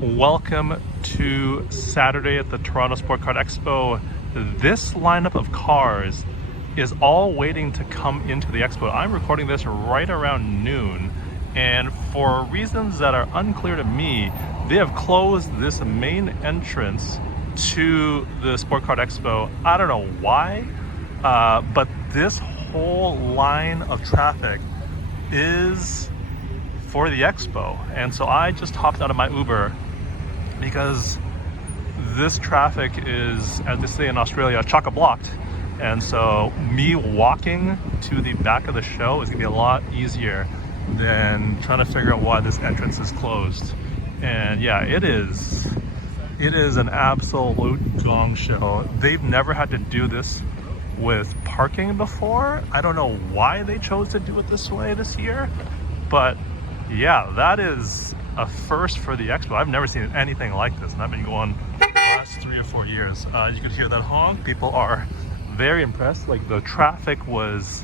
Welcome to Saturday at the Toronto Sport Card Expo. This lineup of cars is all waiting to come into the expo. I'm recording this right around noon, and for reasons that are unclear to me, they have closed this main entrance to the Sport Card Expo. I don't know why, but this whole line of traffic is for the expo. And so I just hopped out of my Uber because this traffic is, as they say in Australia, chock-a-blocked. And so me walking to the back of the show is gonna be a lot easier than trying to figure out why this entrance is closed. And yeah, it is an absolute gong show. They've never had to do this with parking before. I don't know why they chose to do it this way this year, but yeah, that is a first for the expo. I've never seen anything like this, and I've been going the last 3 or 4 years. You could hear that honk. People are very impressed. Like, the traffic was,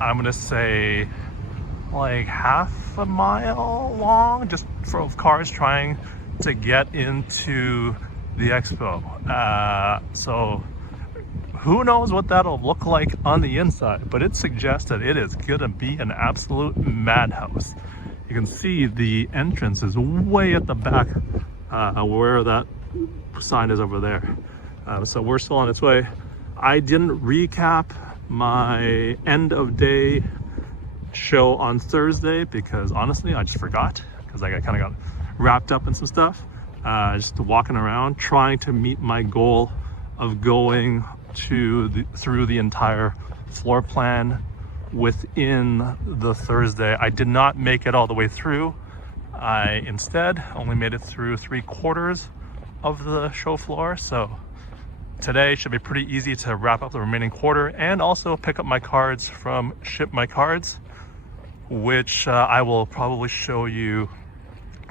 I'm gonna say, like half a mile long, just for cars trying to get into the expo. So who knows what that'll look like on the inside, but it suggests that it is gonna be an absolute madhouse. You can see the entrance is way at the back, where that sign is over there. So we're still on its way. I didn't recap my end of day show on Thursday because honestly, I just forgot, because I kind of got wrapped up in some stuff. Just walking around, trying to meet my goal of going through the entire floor plan within the Thursday. I did not make it all the way through. I instead only made it through 3/4 of the show floor. So today should be pretty easy to wrap up the remaining quarter and also pick up my cards from Ship My Cards, which I will probably show you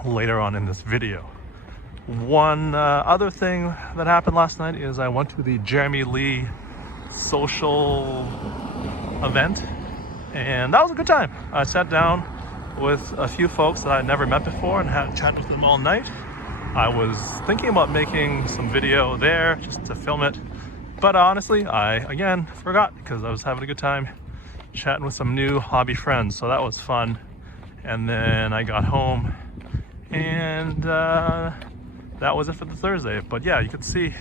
later on in this video. One other thing that happened last night is I went to the Jeremy Lee social event, and that was a good time. I sat down with a few folks that I'd never met before and had chat with them all night. I was thinking about making some video there just to film it, but honestly, I again forgot because I was having a good time chatting with some new hobby friends, so that was fun. And then I got home, and that was it for the Thursday. But yeah, you can see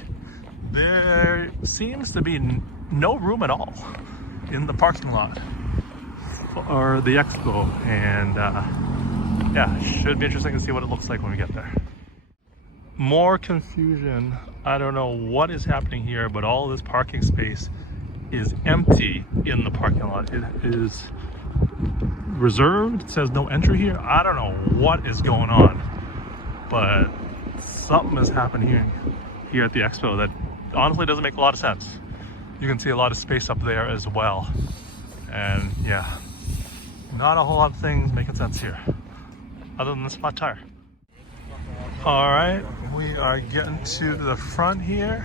there seems to be no room at all in the parking lot for the expo, and yeah, should be interesting to see what it looks like when we get there. More confusion. I don't know what is happening here, but all this parking space is empty in the parking lot. It is reserved. It says no entry here. I don't know what is going on, but something is happening here at the expo that honestly doesn't make a lot of sense. You can see a lot of space up there as well, and yeah, not a whole lot of things making sense here other than the spot tire. All right, we are getting to the front here.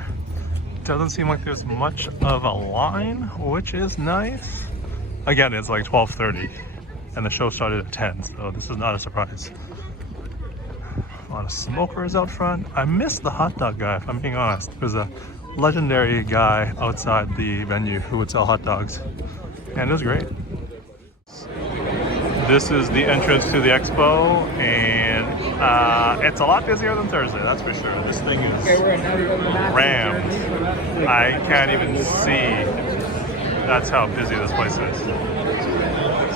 Doesn't seem like there's much of a line, which is nice. Again, it's like 12:30 and the show started at 10, so this is not a surprise. A lot of smokers out front. I missed the hot dog guy, if I'm being honest. There's a legendary guy outside the venue who would sell hot dogs, and it was great. This is the entrance to the expo, and it's a lot busier than Thursday, that's for sure. This thing is rammed. I can't even see. That's how busy this place is.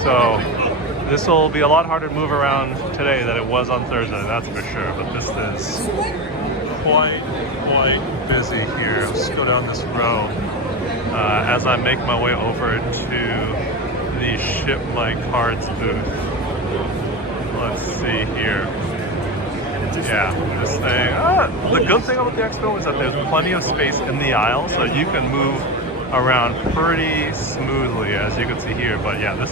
So this will be a lot harder to move around today than it was on Thursday, that's for sure. But this is quite busy here. Let's go down this row as I make my way over to the Ship My Cards booth. Let's see here. Yeah, this thing. The good thing about the expo is that there's plenty of space in the aisle, so you can move around pretty smoothly, as you can see here. But yeah, this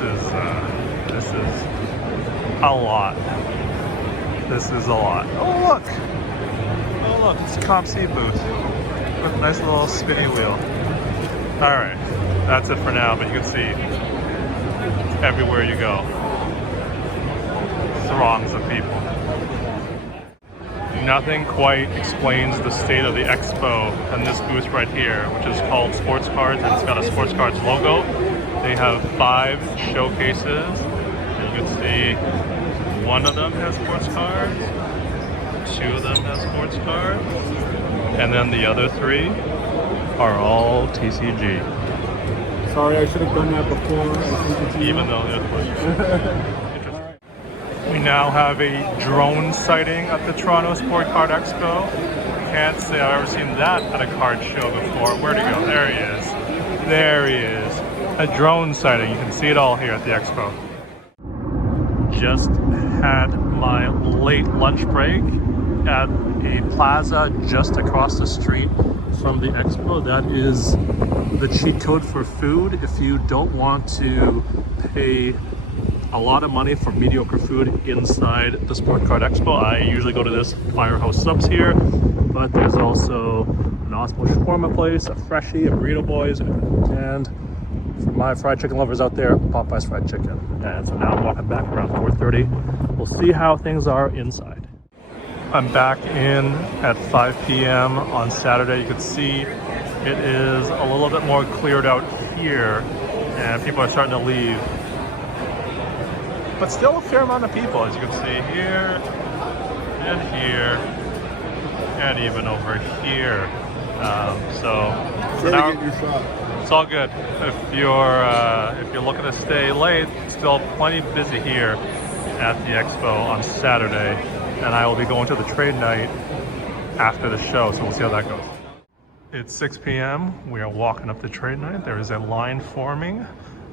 is a lot. This is a lot. Oh look, it's a Comp C booth with a nice little spinny wheel. All right, that's it for now. But you can see everywhere you go, throngs of people. Nothing quite explains the state of the expo than this booth right here, which is called Sports Cards, and it's got a Sports Cards logo. They have 5 showcases, and you can see one of them has sports cards, 2 of them have sports cards, and then the other 3 are all TCG. Sorry, I should have done that before. Even though they're We now have a drone sighting at the Toronto Sport Card Expo. Can't say I've ever seen that at a card show before. Where'd he go? There he is. There he is. A drone sighting. You can see it all here at the expo. Just had my late lunch break at a plaza just across the street from the expo. That is the cheat code for food. If you don't want to pay a lot of money for mediocre food inside the Sport Card Expo, I usually go to this Firehouse Subs here, but there's also an Osmo shawarma place, a Freshie, a Burrito Boys, and for my fried chicken lovers out there, Popeye's Fried Chicken. And so now I'm walking back around 4:30. We'll see how things are inside. I'm back in at 5 p.m. on Saturday. You can see it is a little bit more cleared out here, and people are starting to leave. But still a fair amount of people, as you can see here, and here, and even over here. So now, it's all good. If you're looking to stay late, still plenty busy here at the expo on Saturday, and I will be going to the trade night after the show, so we'll see how that goes. It's 6 p.m. We are walking up the trade night. There is a line forming.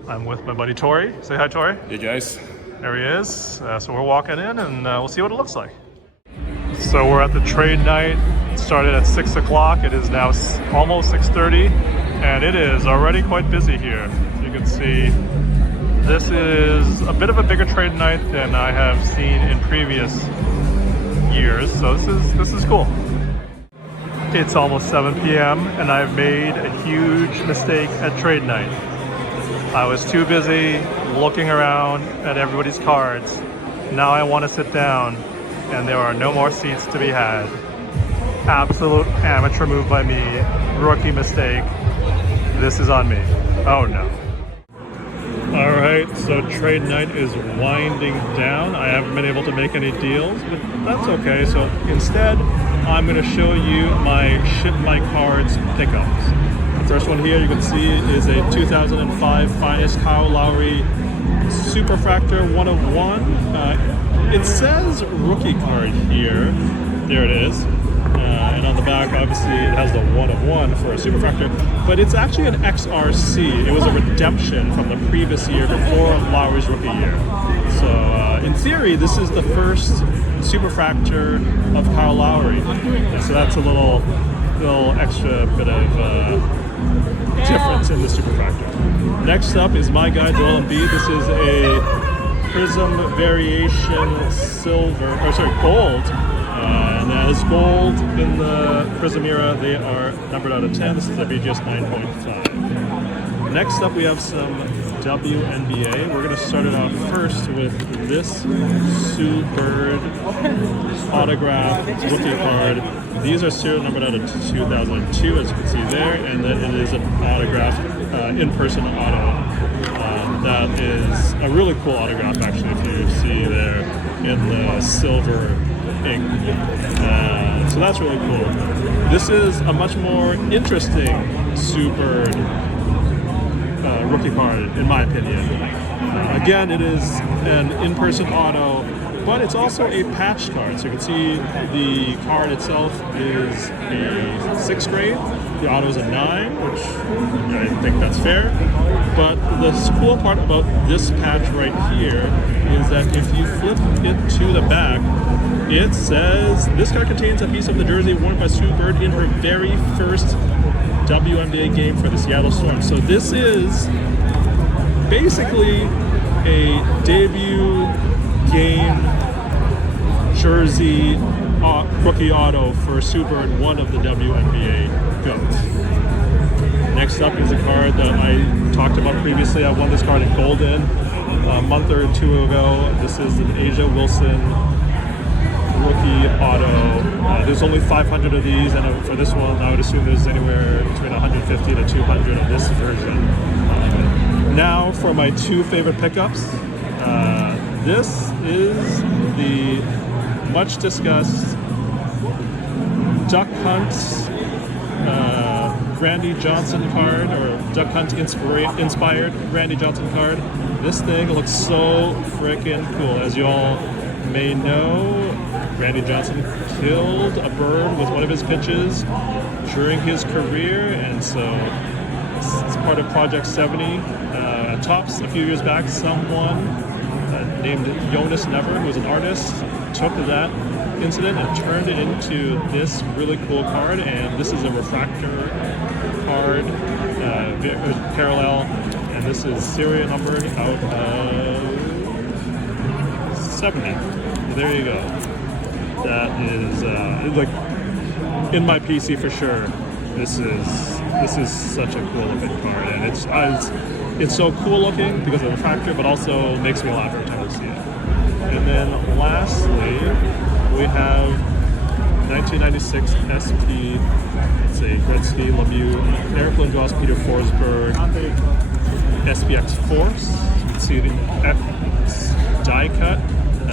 I'm with my buddy Tori. Say hi, Tori. Hey guys. There he is. So we're walking in, and we'll see what it looks like. So we're at the trade night. It started at 6 o'clock. It is now almost 6:30, and it is already quite busy here. You can see this is a bit of a bigger trade night than I have seen in previous years. So this is cool. It's almost 7 p.m. and I've made a huge mistake at trade night. I was too busy looking around at everybody's cards. Now I want to sit down, and there are no more seats to be had. Absolute amateur move by me. Rookie mistake. This is on me. Oh no. All right, so trade night is winding down. I haven't been able to make any deals, but that's okay. So instead, I'm going to show you my ship my cards pickups. The first one here you can see is a 2005 Finest Kyle Lowry Superfractor 1/1. It says rookie card here. There it is. And on the back, obviously, it has the 1/1 for a Superfractor, but it's actually an XRC. It was a redemption from the previous year before Lowry's rookie year. So, in theory, this is the first Superfractor of Kyle Lowry. And so that's a little extra bit of difference in the Superfractor. Next up is my guy, Joel Embiid. This is a Prism Variation Gold. And as gold in the Prism era, they are numbered out of 10. This is a BGS 9.5. Next up, we have some WNBA. We're going to start it off first with this Sue Bird autograph rookie card. These are serial numbered out of 2002, as you can see there, and then it is an autograph in-person auto. That is a really cool autograph, actually, if you see there in the silver ink. So that's really cool. This is a much more interesting Sue Bird rookie card, in my opinion. Again, it is an in-person auto, but it's also a patch card. So you can see the card itself is a 6th grade. The auto is a 9, which I think that's fair. But the cool part about this patch right here is that if you flip it to the back, it says this card contains a piece of the jersey worn by Sue Bird in her very first WNBA game for the Seattle Storm. So this is basically a debut game jersey rookie auto for Sue Bird, one of the WNBA GOATs. Next up is a card that I talked about previously. I won this card in Golden a month or 2 ago. This is an Asia Wilson rookie auto. there's only 500 of these, and for this one, I would assume there's anywhere between 150 to 200 of this version. Now for my two favorite pickups. This is the much discussed Duck Hunt Randy Johnson card, or Duck Hunt inspired Randy Johnson card. This thing looks so freaking cool. As you all may know, Randy Johnson killed a bird with one of his pitches during his career, and so it's part of Project 70. Tops a few years back, someone named Jonas Never, who was an artist, took that incident and turned it into this really cool card. And this is a refractor card, parallel, and this is serial numbered out of 70. There you go. That is like in my PC for sure. This is such a cool looking card, and it's so cool looking because of the refractor, but also makes me laugh every time I see it. And then lastly, we have 1996 SP. It's a Gretzky, Lemieux, Eric Lindros, Peter Forsberg, SPX Force. You can see the X die cut.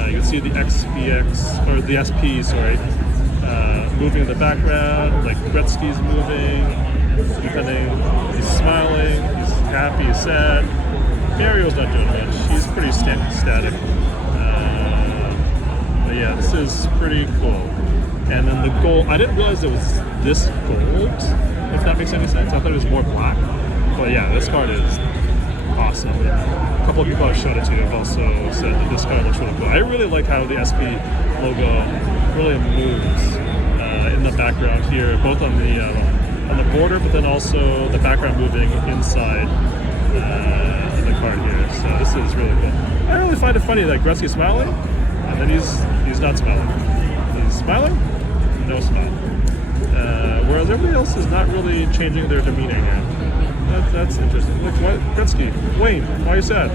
You can see the XPX, or the SP, sorry, moving in the background, like Gretzky's moving, depending. He's smiling, he's happy, he's sad. Mario's not doing much. He's pretty static. But yeah, this is pretty cool. And then the gold, I didn't realize it was this gold, if that makes any sense. I thought it was more black. But yeah, this card is awesome. A couple of people I've showed it to have also said that this card looks really cool. I really like how the SP logo really moves in the background here, both on the border, but then also the background moving inside the card here. So this is really cool. I really find it funny that Gretzky's smiling, and then he's not smiling. He's smiling, no smile. Whereas everybody else is not really changing their demeanor here. That's interesting. Look, why, Gretzky, Wayne, why are you sad?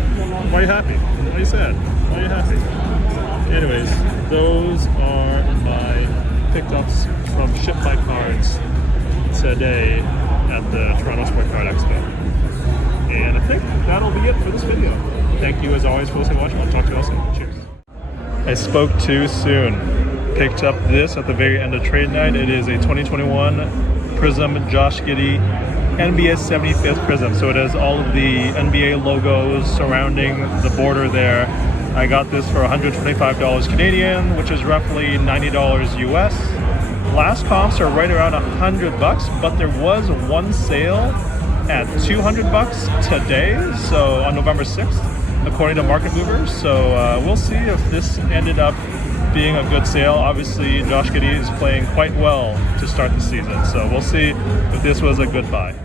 Why are you happy? Why are you sad? Why are you happy? Anyways, those are my pickups from Ship My Cards today at the Toronto Sport Card Expo. And I think that'll be it for this video. Thank you as always for listening and watching. I'll talk to you all soon. Cheers. I spoke too soon. Picked up this at the very end of trade night. It is a 2021 Prism Josh Giddey NBA 75th Prism. So it has all of the NBA logos surrounding the border there. I got this for $125 Canadian, which is roughly $90 US. Last comps are right around $100, but there was one sale at $200 today, so on November 6th, according to Market Movers. So we'll see if this ended up being a good sale. Obviously, Josh Giddey is playing quite well to start the season, so we'll see if this was a good buy.